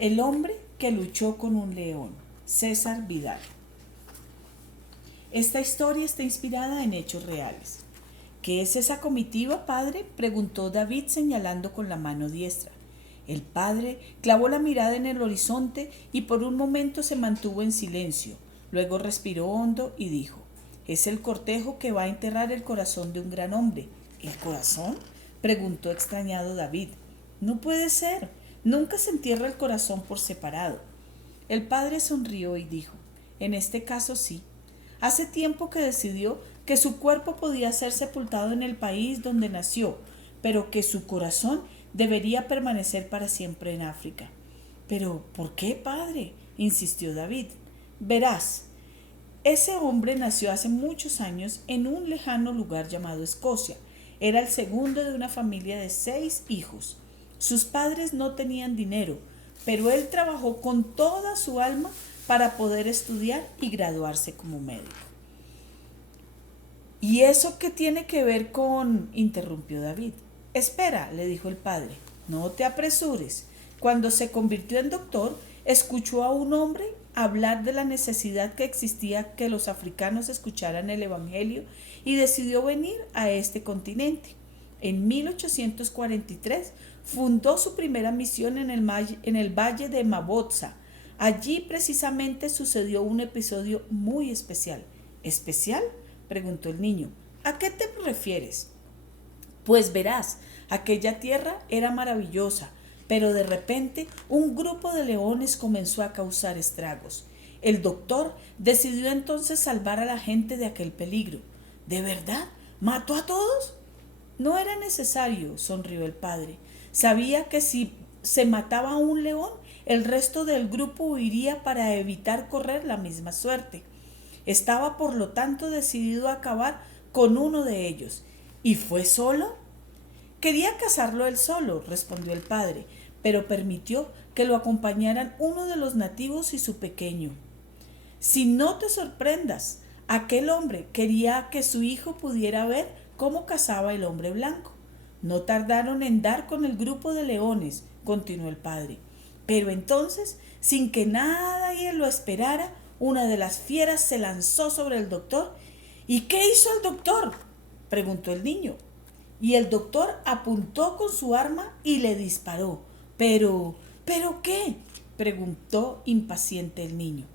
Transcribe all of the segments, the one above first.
El hombre que luchó con un león, César Vidal. Esta historia está inspirada en hechos reales. ¿Qué es esa comitiva, padre?, preguntó David señalando con la mano diestra. El padre clavó la mirada en el horizonte y por un momento se mantuvo en silencio. Luego respiró hondo y dijo: es el cortejo que va a enterrar el corazón de un gran hombre. ¿El corazón?, preguntó extrañado David. No puede ser. Nunca se entierra el corazón por separado. El padre sonrió y dijo: en este caso sí. Hace tiempo que decidió que su cuerpo podía ser sepultado en el país donde nació, pero que su corazón debería permanecer para siempre en África. ¿Pero por qué, padre?, insistió David. Verás, ese hombre nació hace muchos años en un lejano lugar llamado Escocia. Era el segundo de una familia de 6 hijos. Sus padres no tenían dinero, pero él trabajó con toda su alma para poder estudiar y graduarse como médico. ¿Y eso qué tiene que ver con...? Interrumpió David. Espera, le dijo el padre, no te apresures. Cuando se convirtió en doctor, escuchó a un hombre hablar de la necesidad que existía que los africanos escucharan el Evangelio y decidió venir a este continente. En 1843 fundó su primera misión en el valle de Mabotsa. Allí precisamente sucedió un episodio muy especial. ¿Especial?, preguntó el niño. ¿A qué te refieres? Pues verás, aquella tierra era maravillosa, pero de repente un grupo de leones comenzó a causar estragos. El doctor decidió entonces salvar a la gente de aquel peligro. ¿De verdad? ¿Mató a todos? No era necesario, sonrió el padre. Sabía que si se mataba a un león, el resto del grupo huiría para evitar correr la misma suerte. Estaba por lo tanto decidido a acabar con uno de ellos. ¿Y fue solo? Quería cazarlo él solo, respondió el padre, pero permitió que lo acompañaran uno de los nativos y su pequeño. Si no te sorprendas, aquel hombre quería que su hijo pudiera ver cómo cazaba el hombre blanco. No tardaron en dar con el grupo de leones, continuó el padre. Pero entonces, sin que nadie lo esperara, una de las fieras se lanzó sobre el doctor. ¿Y qué hizo el doctor?, preguntó el niño. Y el doctor apuntó con su arma y le disparó. ¿Pero qué?, preguntó impaciente el niño.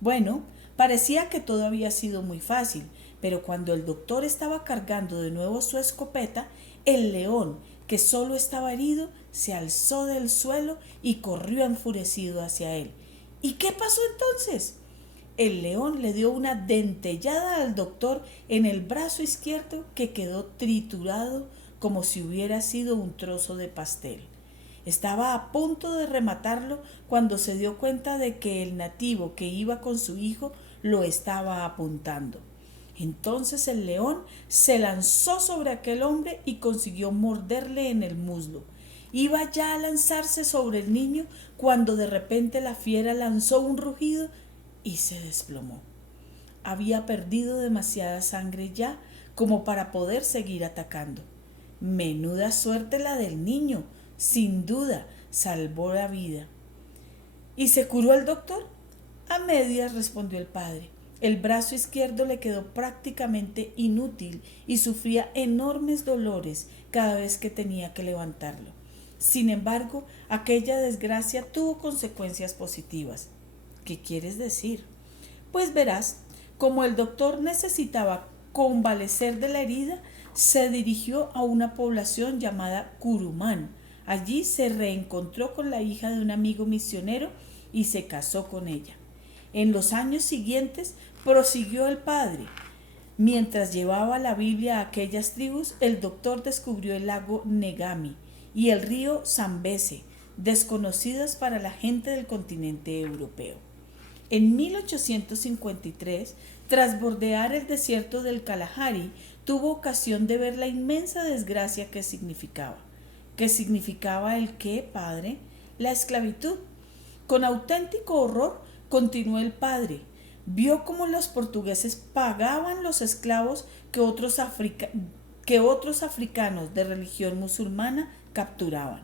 Bueno, parecía que todo había sido muy fácil, pero cuando el doctor estaba cargando de nuevo su escopeta, el león, que solo estaba herido, se alzó del suelo y corrió enfurecido hacia él. ¿Y qué pasó entonces? El león le dio una dentellada al doctor en el brazo izquierdo que quedó triturado como si hubiera sido un trozo de pastel. Estaba a punto de rematarlo cuando se dio cuenta de que el nativo que iba con su hijo lo estaba apuntando. Entonces el león se lanzó sobre aquel hombre y consiguió morderle en el muslo. Iba ya a lanzarse sobre el niño cuando de repente la fiera lanzó un rugido y se desplomó. Había perdido demasiada sangre ya como para poder seguir atacando. Menuda suerte la del niño, sin duda, salvó la vida. ¿Y se curó el doctor? A medias, respondió el padre. El brazo izquierdo le quedó prácticamente inútil y sufría enormes dolores cada vez que tenía que levantarlo. Sin embargo, aquella desgracia tuvo consecuencias positivas. ¿Qué quieres decir? Pues verás, como el doctor necesitaba convalecer de la herida, se dirigió a una población llamada Curumán. Allí se reencontró con la hija de un amigo misionero y se casó con ella. En los años siguientes prosiguió el padre. Mientras llevaba la Biblia a aquellas tribus, el doctor descubrió el lago Negami y el río Zambeze, desconocidos para la gente del continente europeo. En 1853, tras bordear el desierto del Kalahari, tuvo ocasión de ver la inmensa desgracia que significaba. ¿Qué significaba el qué, padre? La esclavitud. Con auténtico horror, continuó el padre, vio cómo los portugueses pagaban los esclavos que otros africanos de religión musulmana capturaban.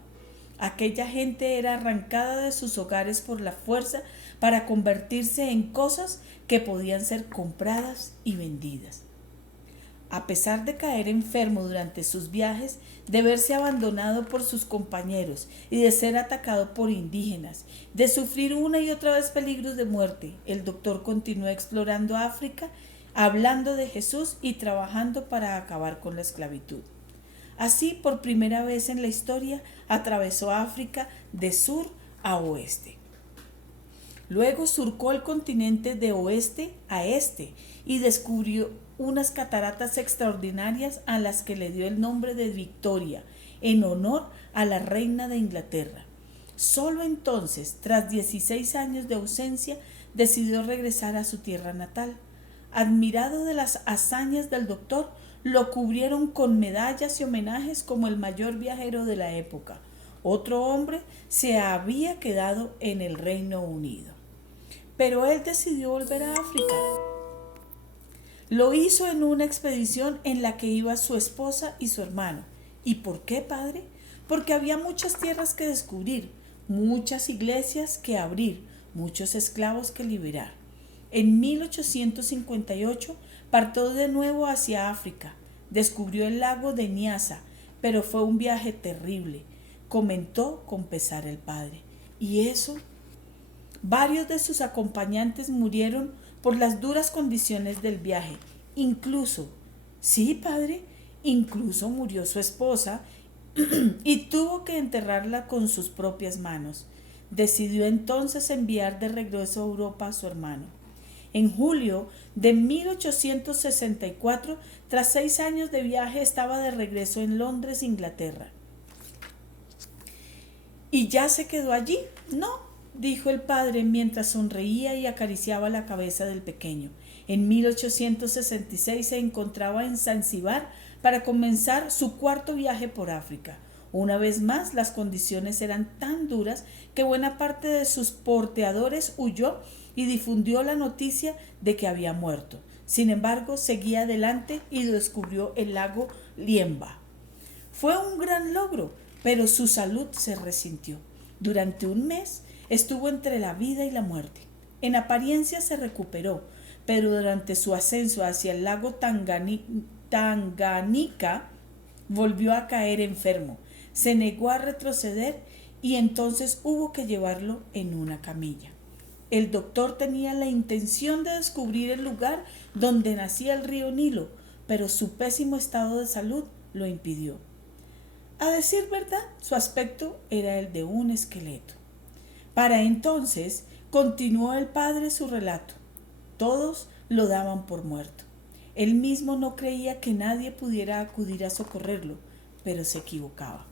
Aquella gente era arrancada de sus hogares por la fuerza para convertirse en cosas que podían ser compradas y vendidas. A pesar de caer enfermo durante sus viajes, de verse abandonado por sus compañeros y de ser atacado por indígenas, de sufrir una y otra vez peligros de muerte, el doctor continuó explorando África, hablando de Jesús y trabajando para acabar con la esclavitud. Así, por primera vez en la historia, atravesó África de sur a oeste. Luego surcó el continente de oeste a este y descubrió unas cataratas extraordinarias a las que le dio el nombre de Victoria, en honor a la reina de Inglaterra. Solo entonces, tras 16 años de ausencia, decidió regresar a su tierra natal. Admirado de las hazañas del doctor, lo cubrieron con medallas y homenajes como el mayor viajero de la época. Otro hombre se había quedado en el Reino Unido. Pero él decidió volver a África. Lo hizo en una expedición en la que iba su esposa y su hermano. ¿Y por qué, padre? Porque había muchas tierras que descubrir, muchas iglesias que abrir, muchos esclavos que liberar. En 1858 partió de nuevo hacia África. Descubrió el lago de Nyassa, pero fue un viaje terrible, comentó con pesar el padre. ¿Y eso? Varios de sus acompañantes murieron por las duras condiciones del viaje. Incluso, sí, padre, incluso murió su esposa y tuvo que enterrarla con sus propias manos. Decidió entonces enviar de regreso a Europa a su hermano. En julio de 1864, tras 6 años de viaje, estaba de regreso en Londres, Inglaterra. ¿Y ya se quedó allí? No, dijo el padre mientras sonreía y acariciaba la cabeza del pequeño. En 1866 se encontraba en Zanzíbar para comenzar su cuarto viaje por África. Una vez más, las condiciones eran tan duras que buena parte de sus porteadores huyó y difundió la noticia de que había muerto. Sin embargo, seguía adelante y descubrió el lago Liemba. Fue un gran logro, pero su salud se resintió. Durante un mes estuvo entre la vida y la muerte. En apariencia se recuperó, pero durante su ascenso hacia el lago Tanganica volvió a caer enfermo. Se negó a retroceder y entonces hubo que llevarlo en una camilla. El doctor tenía la intención de descubrir el lugar donde nacía el río Nilo, pero su pésimo estado de salud lo impidió. A decir verdad, su aspecto era el de un esqueleto. Para entonces, continuó el padre su relato. Todos lo daban por muerto. Él mismo no creía que nadie pudiera acudir a socorrerlo, pero se equivocaba.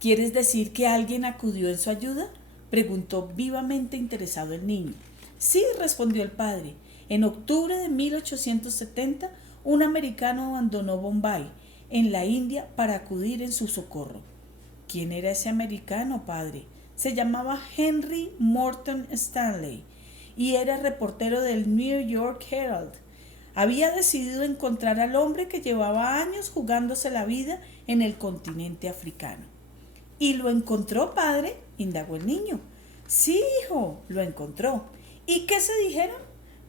¿Quieres decir que alguien acudió en su ayuda?, preguntó vivamente interesado el niño. Sí, respondió el padre. En octubre de 1870, un americano abandonó Bombay, en la India, para acudir en su socorro. ¿Quién era ese americano, padre? Se llamaba Henry Morton Stanley y era reportero del New York Herald. Había decidido encontrar al hombre que llevaba años jugándose la vida en el continente africano. ¿Y lo encontró, padre?, indagó el niño. Sí, hijo, lo encontró. ¿Y qué se dijeron?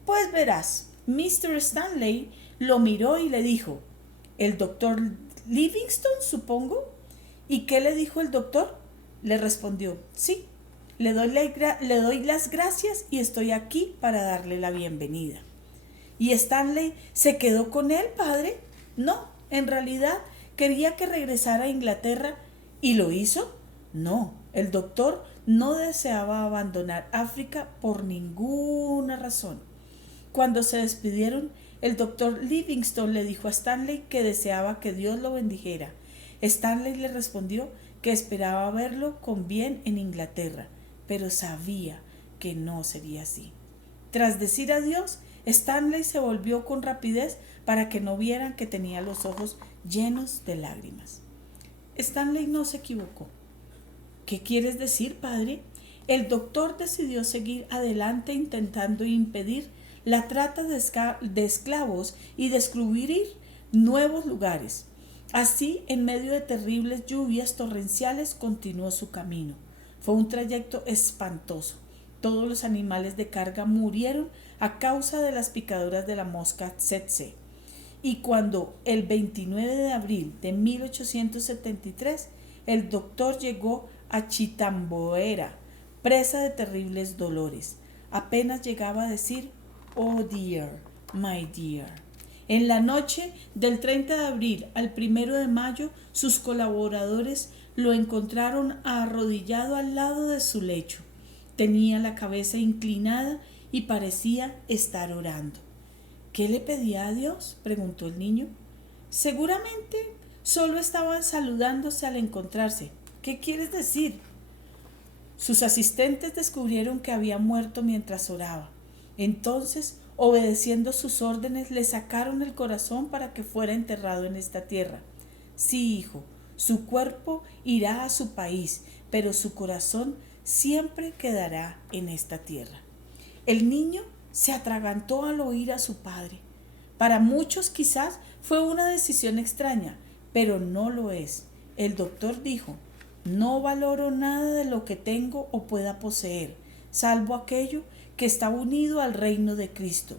Pues verás, Mr. Stanley lo miró y le dijo: ¿el doctor Livingstone, supongo? ¿Y qué le dijo el doctor? Le respondió: sí, le doy las gracias y estoy aquí para darle la bienvenida. ¿Y Stanley se quedó con él, padre? No, en realidad quería que regresara a Inglaterra. ¿Y lo hizo? No, el doctor no deseaba abandonar África por ninguna razón. Cuando se despidieron, el doctor Livingstone le dijo a Stanley que deseaba que Dios lo bendijera. Stanley le respondió que esperaba verlo con bien en Inglaterra, pero sabía que no sería así. Tras decir adiós, Stanley se volvió con rapidez para que no vieran que tenía los ojos llenos de lágrimas. Stanley no se equivocó. ¿Qué quieres decir, padre? El doctor decidió seguir adelante intentando impedir la trata de esclavos y descubrir nuevos lugares. Así, en medio de terribles lluvias torrenciales, continuó su camino. Fue un trayecto espantoso. Todos los animales de carga murieron a causa de las picaduras de la mosca tsetse. Y cuando el 29 de abril de 1873 el doctor llegó a Chitamboera, presa de terribles dolores, apenas llegaba a decir "Oh dear, my dear". En la noche del 30 de abril al 1 de mayo, sus colaboradores lo encontraron arrodillado al lado de su lecho. Tenía la cabeza inclinada y parecía estar orando. ¿Qué le pedía a Dios?, preguntó el niño. Seguramente solo estaban saludándose al encontrarse. ¿Qué quieres decir? Sus asistentes descubrieron que había muerto mientras oraba. Entonces, obedeciendo sus órdenes, le sacaron el corazón para que fuera enterrado en esta tierra. Sí, hijo, su cuerpo irá a su país, pero su corazón siempre quedará en esta tierra. El niño se atragantó al oír a su padre. Para muchos quizás fue una decisión extraña, pero no lo es. El doctor dijo: no valoro nada de lo que tengo o pueda poseer, salvo aquello que está unido al reino de Cristo.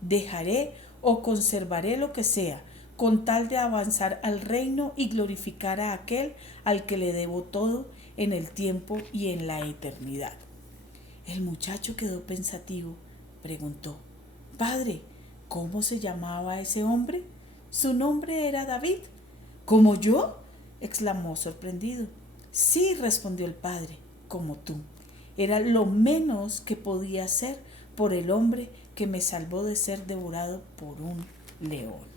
Dejaré o conservaré lo que sea, con tal de avanzar al reino y glorificar a aquel al que le debo todo en el tiempo y en la eternidad. El muchacho quedó pensativo. Preguntó: Padre, ¿cómo se llamaba ese hombre? Su nombre era David. ¿Como yo?, exclamó sorprendido. Sí, respondió el padre, como tú. Era lo menos que podía hacer por el hombre que me salvó de ser devorado por un león.